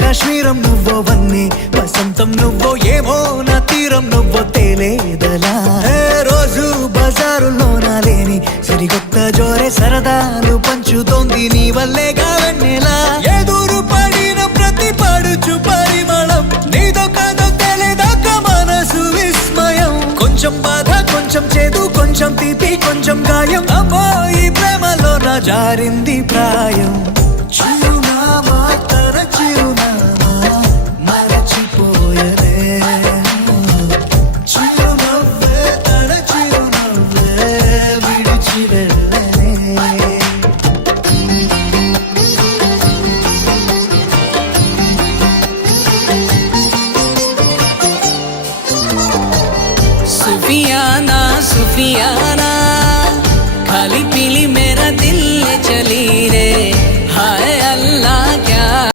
కాశ్మీరం నువ్వో వన్నే వసంతం నువ్వో ఏమో నా తీరం నువ్వో తేలేదలా రోజు బజారులోనా లేని సరికొత్త జోరే సరదాలు పంచుతోంది నీ వల్లేగా వెన్నెలా